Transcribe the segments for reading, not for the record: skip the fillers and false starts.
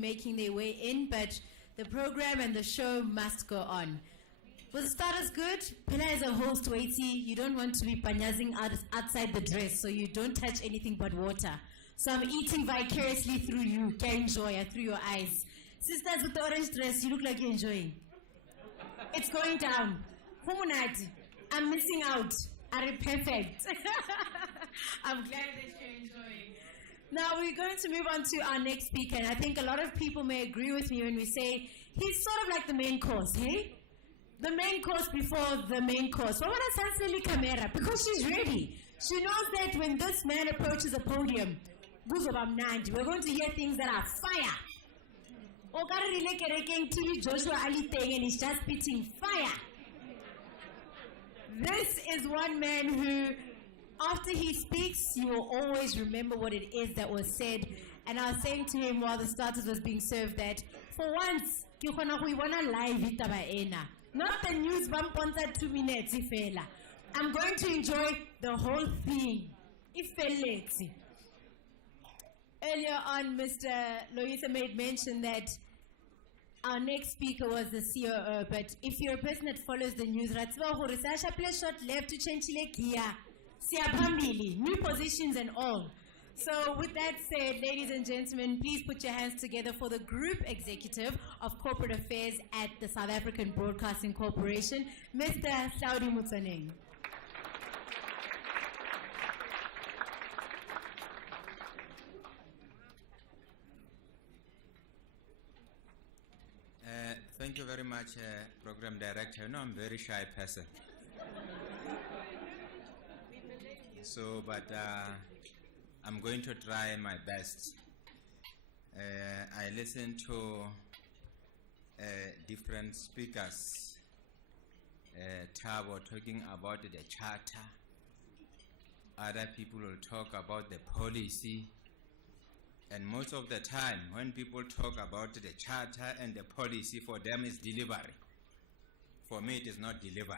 making their way in, but the program and the show must go on. Will the starters good? Pena is a host, Waiti. You don't want to be panyazing outside the dress, so you don't touch anything but water. So I'm eating vicariously through you. Can enjoy through your eyes. Sisters with the orange dress, you look like you're enjoying. It's going down. Humunati, I'm missing out. Are you perfect? I'm glad that you're enjoying. Now we're going to move on to our next speaker, and I think a lot of people may agree with me when we say he's sort of like the main course, hey? The main course before the main course. Well, camera, because she's ready. She knows that when this man approaches a podium, we're going to hear things that are fire. Joshua Ali Teng, and he's just spitting fire. This is one man who, after he speaks, you will always remember what it is that was said. And I was saying to him while the starters was being served that, for once, not the news bump on 2 minutes, I'm going to enjoy the whole thing. Earlier on, Mr. Loisa made mention that our next speaker was the COO, but if you're a person that follows the news, short left to change new positions and all. So with that said, ladies and gentlemen, please put your hands together for the Group Executive of Corporate Affairs at the South African Broadcasting Corporation, Mr. Hlaudi Motsoeneng. Thank you very much, Program Director. I'm a very shy person. But I'm going to try my best. I listened to different speakers, Tabo talking about the charter. Other people will talk about the policy. And most of the time, when people talk about the charter and the policy, for them is delivery. For me, it is not delivery.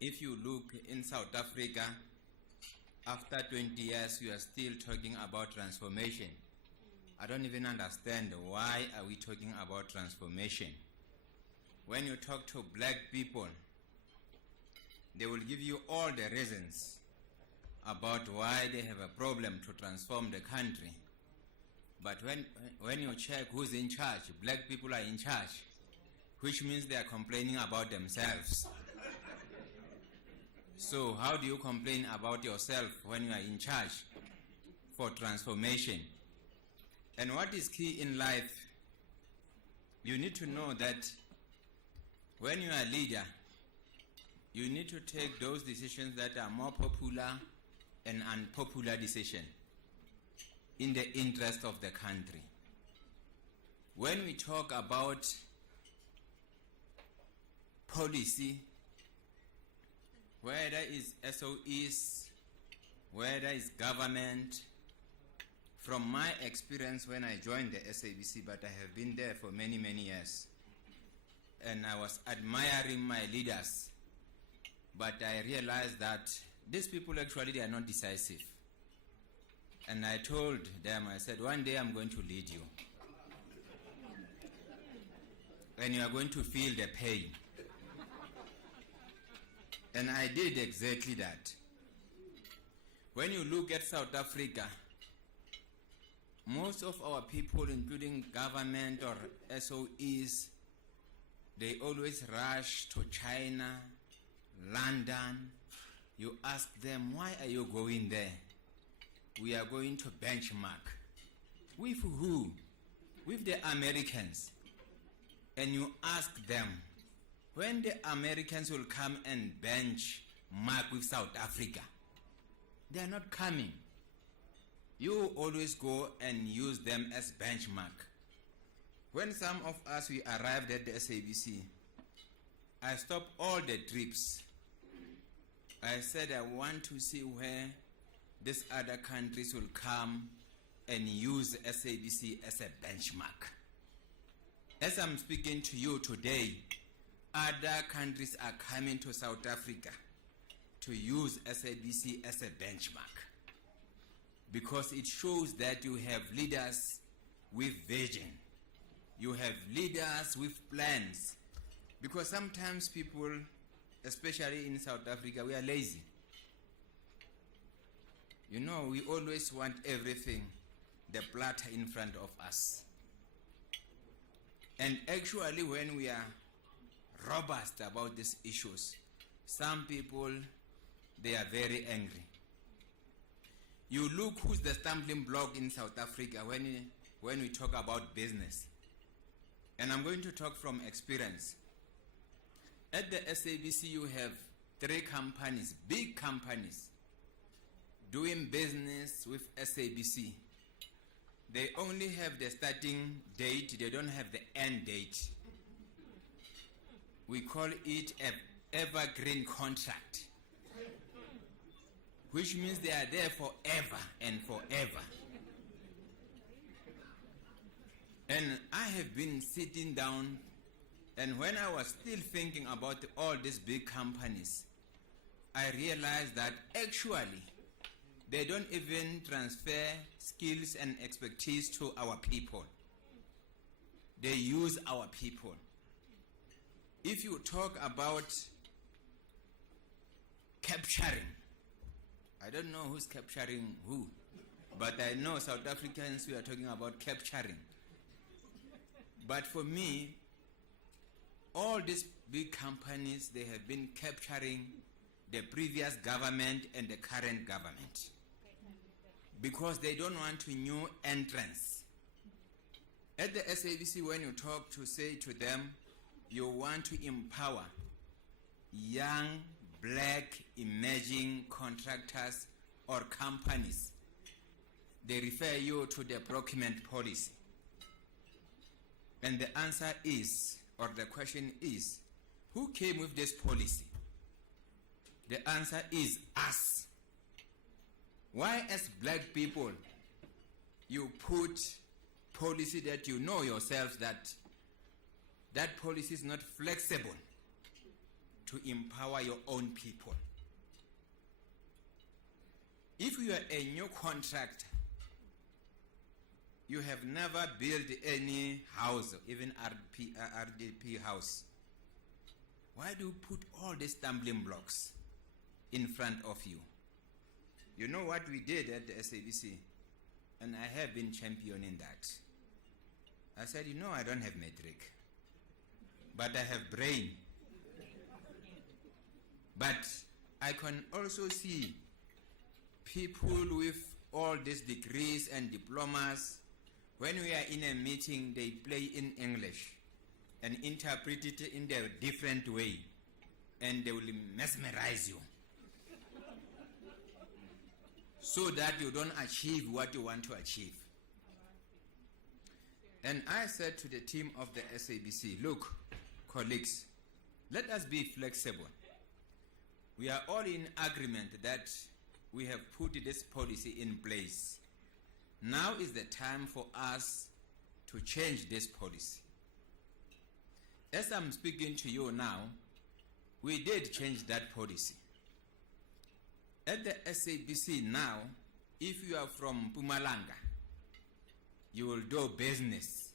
If you look in South Africa, after 20 years, we are still talking about transformation. I don't even understand why are we talking about transformation. When you talk to black people, they will give you all the reasons about why they have a problem to transform the country. But when you check who's in charge, black people are in charge, which means they are complaining about themselves. So how do you complain about yourself when you are in charge for transformation? And what is key in life, you need to know that when you are a leader, you need to take those decisions that are more popular and unpopular decision in the interest of the country. When we talk about policy, whether it's SOEs, whether it's government, from my experience when I joined the SABC, but I have been there for many, many years, and I was admiring my leaders, but I realized that these people actually, they are not decisive. And I told them, I said, one day I'm going to lead you. And you are going to feel the pain. And I did exactly that. When you look at South Africa, most of our people, including government or SOEs, they always rush to China, London. You ask them, why are you going there? We are going to benchmark. With who? With the Americans. And you ask them, when the Americans will come and benchmark with South Africa, they are not coming. You always go and use them as benchmark. When some of us, we arrived at the SABC, I stopped all the trips. I said I want to see where these other countries will come and use SABC as a benchmark. As I'm speaking to you today, other countries are coming to South Africa to use SABC as a benchmark. because it shows that you have leaders with vision. You have leaders with plans. Because sometimes people, especially in South Africa, we are lazy. You know, we always want everything, the platter in front of us. And actually, when we are robust about these issues, some people, they are very angry. You look who's the stumbling block in South Africa when we talk about business. And I'm going to talk from experience. At the SABC, you have 3 companies, big companies, doing business with SABC. They only have the starting date, they don't have the end date. We call it an evergreen contract, which means they are there forever and forever. And I have been sitting down, and when I was still thinking about all these big companies, I realized that actually they don't even transfer skills and expertise to our people. They use our people. If you talk about capturing, I don't know who's capturing who, but I know South Africans, we are talking about capturing. But for me, all these big companies, they have been capturing the previous government and the current government, because they don't want a new entrance. At the SABC, when you talk to say to them, you want to empower young, black, emerging contractors or companies, they refer you to the procurement policy. And the answer is, or the question is, who came with this policy? The answer is us. Why, as black people, you put policy that you know yourself that that policy is not flexible to empower your own people? If you are a new contractor, you have never built any house, even RDP house, why do you put all these stumbling blocks in front of you? You know what we did at the SABC, and I have been championing that. I said, you know, I don't have metric, but I have brain. But I can also see people with all these degrees and diplomas, when we are in a meeting, they play in English and interpret it in their different way, and they will mesmerize you so that you don't achieve what you want to achieve. And I said to the team of the SABC, look, colleagues, let us be flexible. We are all in agreement that we have put this policy in place. Now is the time for us to change this policy. As I'm speaking to you now, we did change that policy. At the SABC now, if you are from Mpumalanga, you will do business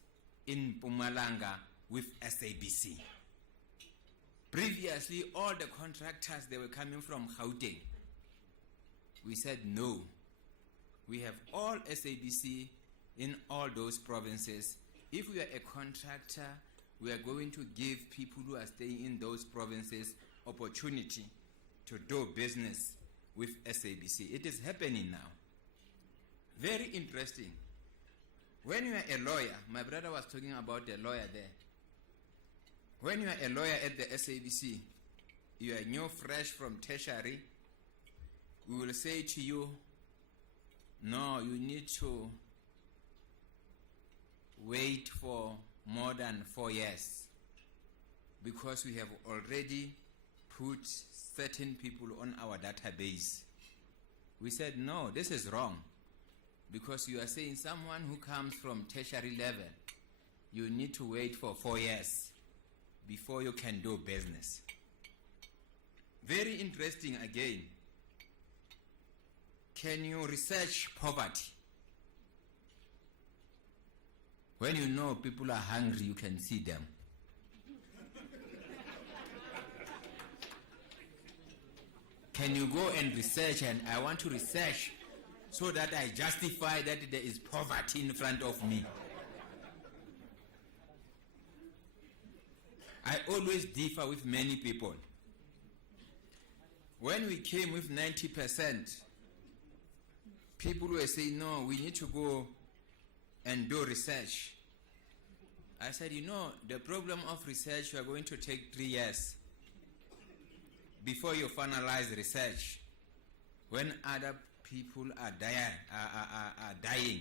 in Mpumalanga with SABC. Previously, all the contractors, they were coming from Gauteng. We said no. We have all SABC in all those provinces. If we are a contractor, we are going to give people who are staying in those provinces opportunity to do business with SABC. It is happening now. Very interesting. When you are a lawyer, my brother was talking about a lawyer there. When you are a lawyer at the SABC, you are new, fresh from tertiary, we will say to you, no, you need to wait for more than 4 years, because we have already put certain people on our database. We said, no, this is wrong, because you are saying someone who comes from tertiary level, you need to wait for 4 years before you can do business. Very interesting again. can you research poverty? When you know people are hungry, you can see them. Can you go and research, and I want to research so that I justify that there is poverty in front of me? I always differ with many people. When we came with 90%, people were saying, no, we need to go and do research. I said, the problem of research, you are going to take 3 years before you finalize research. When other people are dying,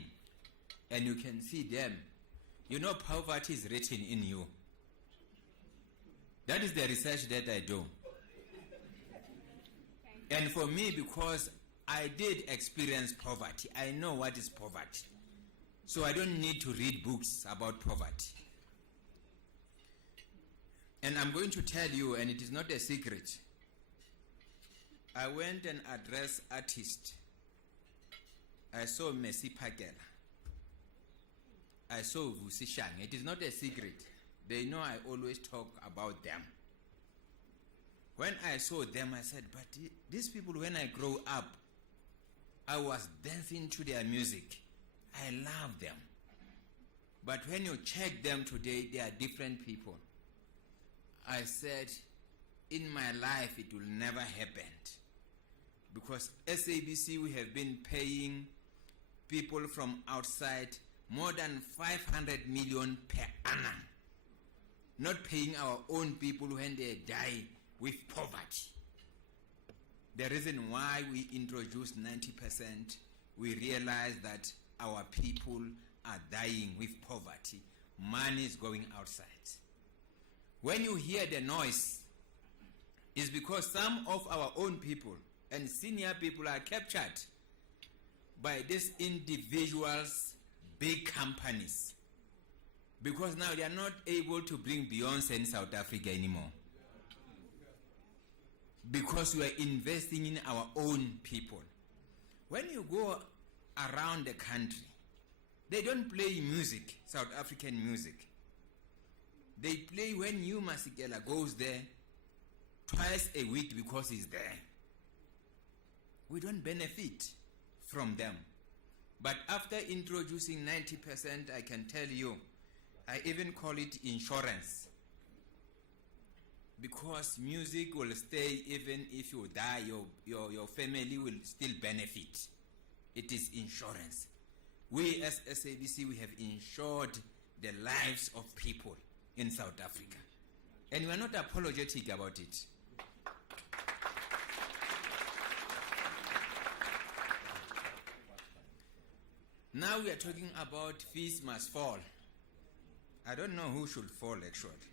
and you can see them, poverty is written in you. That is the research that I do. And for me, because I did experience poverty, I know what is poverty. So I don't need to read books about poverty. And I'm going to tell you, and it is not a secret, I went and addressed artists. I saw Messi Pagela. I saw Vusi Shang. It is not a secret. They know I always talk about them. When I saw them, I said, but these people, when I grow up, I was dancing to their music. I love them. But when you check them today, they are different people. I said, in my life, it will never happen. Because SABC, we have been paying people from outside more than 500 million per annum. Not paying our own people when they die with poverty. The reason why we introduced 90%, we realized that our people are dying with poverty. Money is going outside. When you hear the noise, it's because some of our own people and senior people are captured by these individuals, big companies. Because now they are not able to bring Beyonce in South Africa anymore. Because we are investing in our own people. When you go around the country, they don't play music, South African music. They play when New Masikela goes there twice a week because he's there. We don't benefit from them. But after introducing 90%, I can tell you, I even call it insurance. Because music will stay even if you die, your family will still benefit. It is insurance. We as SABC, we have insured the lives of people in South Africa. And we are not apologetic about it. Now we are talking about fees must fall. I don't know who should fall actually.